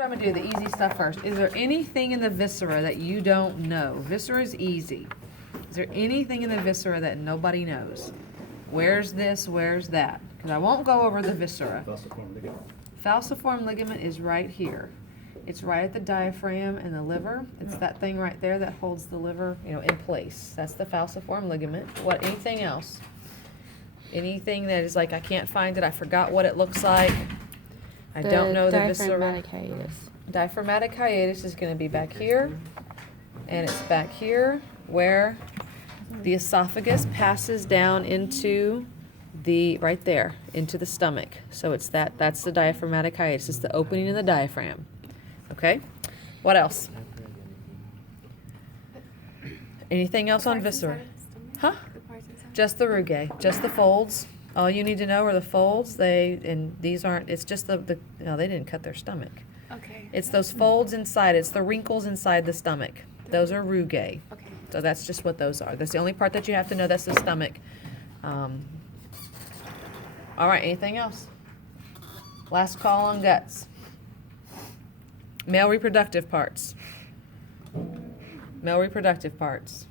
I'm gonna do the easy stuff first. Is there anything in the viscera that you don't know? Viscera is easy. Is there anything in the viscera that nobody knows? Where's this? Where's that? Because I won't go over the viscera. Falciform ligament. Falciform ligament is right here. It's right at the diaphragm and the liver. It's that thing right there that holds the liver, in place. That's the falciform ligament. What? Anything else? Anything that is like, I can't find it, I forgot what it looks like. I don't know the viscera. Diaphragmatic hiatus. Diaphragmatic hiatus is going to be back here, and it's back here where the esophagus passes down into right there, into the stomach. So it's that's the diaphragmatic hiatus. It's the opening in the diaphragm. Okay? What else? Anything else on viscera? Huh? Just the rugae, just the folds. All you need to know are the folds. These aren't, it's just no, they didn't cut their stomach. Okay. It's those folds inside, it's the wrinkles inside the stomach. Those are rugae. Okay. So that's just what those are. That's the only part that you have to know, that's the stomach. All right, anything else? Last call on guts. Male reproductive parts. Male reproductive parts.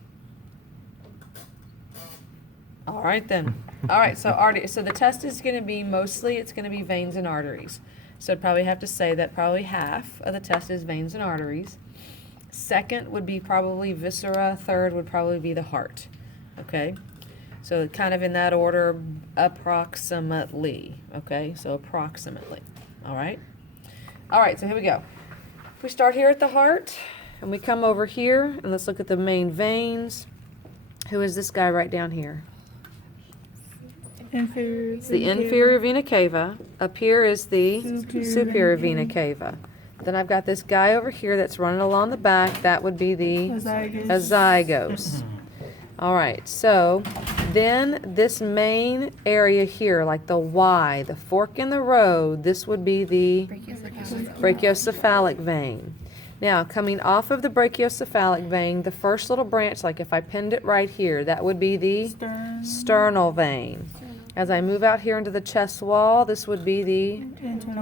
All right then. All right, so the test is going to be it's going to be veins and arteries. So I'd probably have to say that probably half of the test is veins and arteries. Second would be probably viscera. Third would probably be the heart. Okay? So kind of in that order, approximately. Okay? So approximately. All right? All right, so here we go. If we start here at the heart, and we come over here, and let's look at the main veins. Who is this guy right down here? Inferior. It's the inferior vena cava. Up here is the superior vena cava. Then I've got this guy over here that's running along the back. That would be the azygos. All right, so then this main area here, like the Y, the fork in the road, this would be the brachiocephalic vein. Now, coming off of the brachiocephalic vein, the first little branch, like if I pinned it right here, that would be the sternal vein. As I move out here into the chest wall, this would be the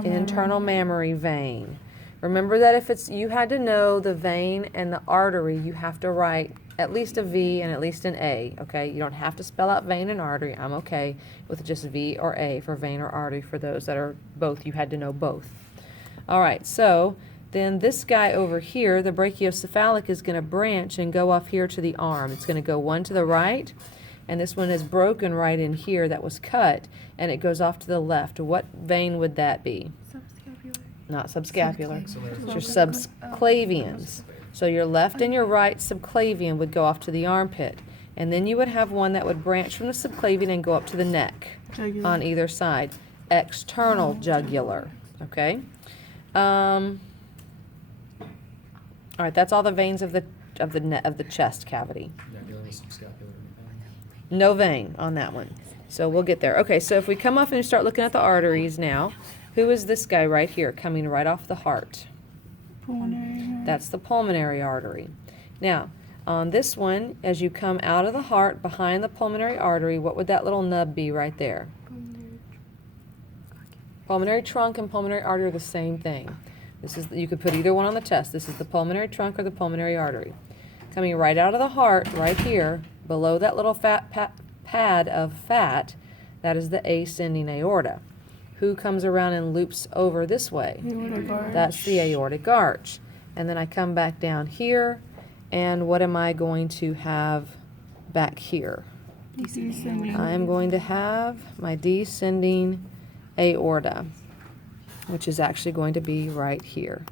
internal mammary vein. Remember that if you had to know the vein and the artery, you have to write at least a V and at least an A, okay? You don't have to spell out vein and artery. I'm okay with just V or A for vein or artery for those that are both. You had to know both. All right, so then this guy over here, the brachiocephalic, is going to branch and go off here to the arm. It's going to go one to the right, and this one is broken right in here that was cut, and it goes off to the left. What vein would that be? Subscapular. Not subscapular. It's your subclavians. So your left and your right subclavian would go off to the armpit. And then you would have one that would branch from the subclavian and go up to the neck on either side. External jugular. Okay? All right, that's all the veins of the chest cavity. No vein on that one. So we'll get there. Okay, so if we come off and start looking at the arteries now, who is this guy right here coming right off the heart? Pulmonary. That's the pulmonary artery. Now, on this one, as you come out of the heart behind the pulmonary artery, what would that little nub be right there? Pulmonary trunk and pulmonary artery are the same thing. You could put either one on the test. This is the pulmonary trunk or the pulmonary artery. Coming right out of the heart, right here, below that little pad of fat, that is the ascending aorta. Who comes around and loops over this way? That's the aortic arch. And then I come back down here, and what am I going to have back here? I am going to have my descending aorta, which is actually going to be right here.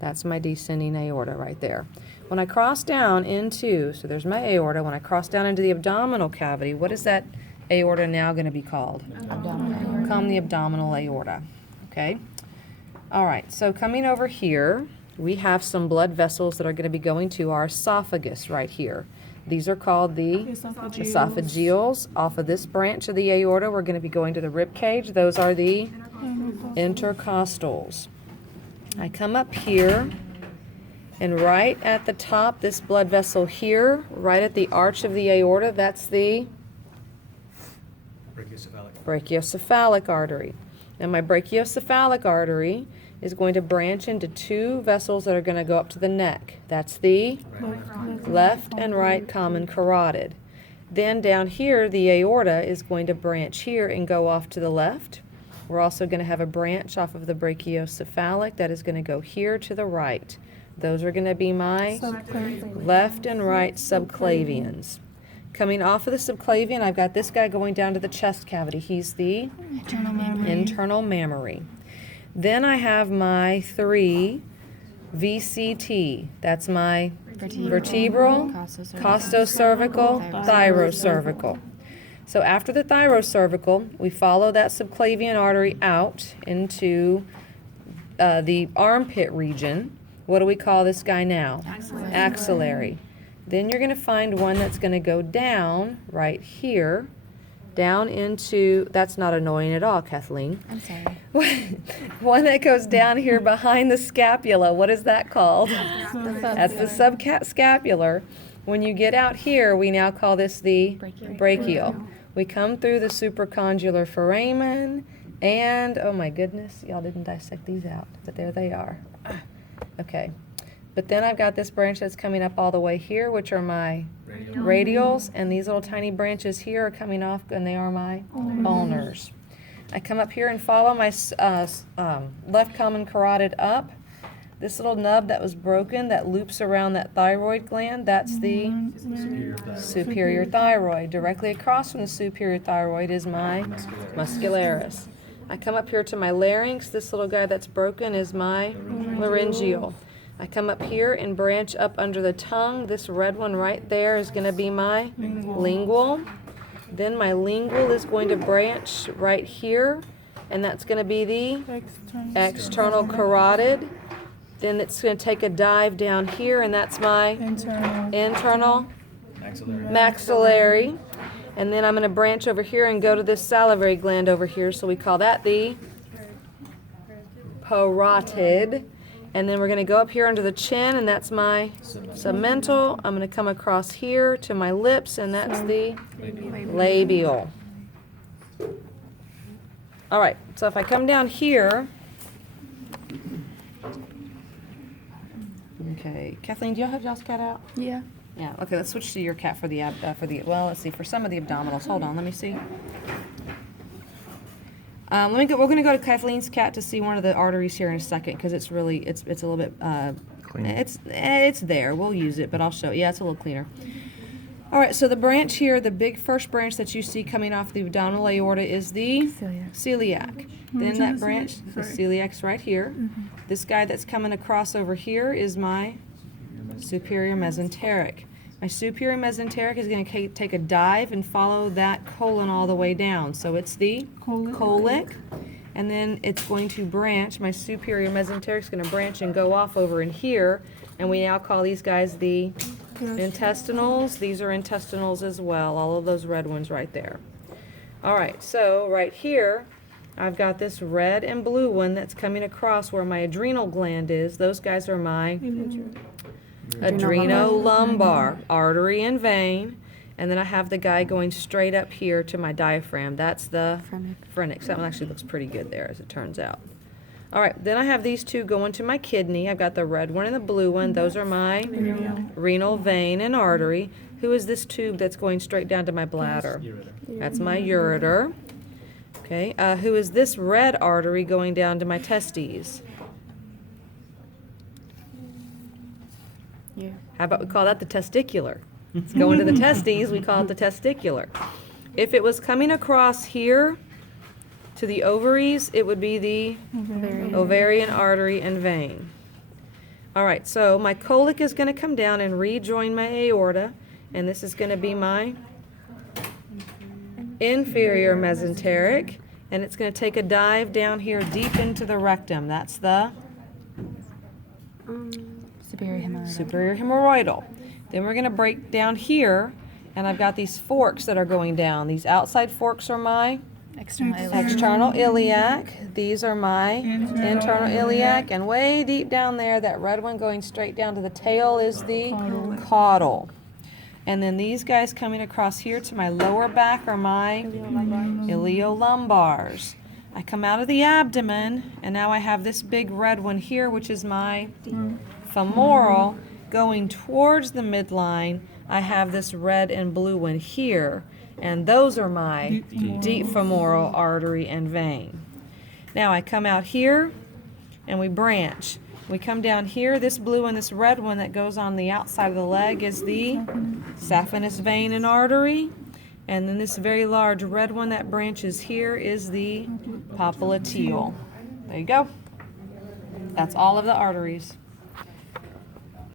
That's my descending aorta right there. When I cross down into, so there's my aorta, when I cross down into the abdominal cavity, what is that aorta now going to be called? Call the abdominal aorta. Okay? All right, so coming over here, we have some blood vessels that are going to be going to our esophagus right here. These are called the esophageals. Off of this branch of the aorta, we're going to be going to the rib cage. Those are the intercostals. I come up here, and right at the top, this blood vessel here, right at the arch of the aorta, that's the brachiocephalic artery. And my brachiocephalic artery is going to branch into two vessels that are going to go up to the neck. That's the left and right common carotid. Then down here, the aorta is going to branch here and go off to the left. We're also going to have a branch off of the brachiocephalic that is going to go here to the right. Those are going to be my left and right subclavians. Coming off of the subclavian, I've got this guy going down to the chest cavity. He's the internal mammary. Then I have my 3 VCT. That's my vertebral, costocervical, thyrocervical. So after the thyrocervical, we follow that subclavian artery out into the armpit region. What do we call this guy now? Axillary. Then you're going to find one that's going to go down right here, down into, that's not annoying at all, Kathleen. I'm sorry. One that goes down here behind the scapula. What is that called? That's the subscapular. When you get out here, we now call this the brachial. We come through the supracondylar foramen, and, oh my goodness, y'all didn't dissect these out, but there they are. Okay. But then I've got this branch that's coming up all the way here, which are my radials, and these little tiny branches here are coming off, and they are my ulnars. I come up here and follow my left common carotid up. This little nub that was broken that loops around that thyroid gland, that's the superior thyroid. Directly across from the superior thyroid is my muscularis. I come up here to my larynx. This little guy that's broken is my laryngeal. I come up here and branch up under the tongue. This red one right there is going to be my lingual. Then my lingual is going to branch right here, and that's going to be the external carotid. Then it's going to take a dive down here, and that's my internal maxillary. And then I'm going to branch over here and go to this salivary gland over here, so we call that the parotid. And then we're going to go up here under the chin, and that's my submental. I'm going to come across here to my lips, and that's the labial. All right, so if I come down here, okay, Kathleen, do y'all have y'all's cat out? Yeah. Yeah, okay, let's switch to your cat for the, well, let's see, for some of the abdominals. Hold on, let me see. We're going to go to Kathleen's cat to see one of the arteries here in a second, because it's really, it's a little bit, Clean. it's there. We'll use it, but I'll show. Yeah, it's a little cleaner. All right, so the branch here, the big first branch that you see coming off the abdominal aorta is the celiac. Then that branch, the celiac's right here. This guy that's coming across over here is my superior mesenteric. My superior mesenteric is going to take a dive and follow that colon all the way down. So it's the colic, and then it's going to branch. My superior mesenteric is going to branch and go off over in here, and we now call these guys the intestinals. These are intestinals as well, all of those red ones right there. All right, so right here, I've got this red and blue one that's coming across where my adrenal gland is. Those guys are my adrenolumbar artery and vein, and then I have the guy going straight up here to my diaphragm. That's the phrenic. That one actually looks pretty good there, as it turns out. All right, then I have these two going to my kidney. I've got the red one and the blue one. Those are my renal vein and artery. Who is this tube that's going straight down to my bladder? That's my ureter. Okay, who is this red artery going down to my testes? How about we call that the testicular? It's going to the testes, we call it the testicular. If it was coming across here to the ovaries, it would be the ovarian artery and vein. All right, so my colic is going to come down and rejoin my aorta, and this is going to be my inferior mesenteric, and it's going to take a dive down here deep into the rectum. That's the superior hemorrhoidal. Then we're going to break down here, and I've got these forks that are going down. These outside forks are my external iliac. These are my internal iliac, and way deep down there, that red one going straight down to the tail is the caudal. And then these guys coming across here to my lower back are my iliolumbars. I come out of the abdomen, and now I have this big red one here, which is my femoral. Going towards the midline, I have this red and blue one here, and those are my deep femoral artery and vein. Now I come out here, and we branch. We come down here, this blue and this red one that goes on the outside of the leg is the saphenous vein and artery. And then this very large red one that branches here is the popliteal. There you go. That's all of the arteries.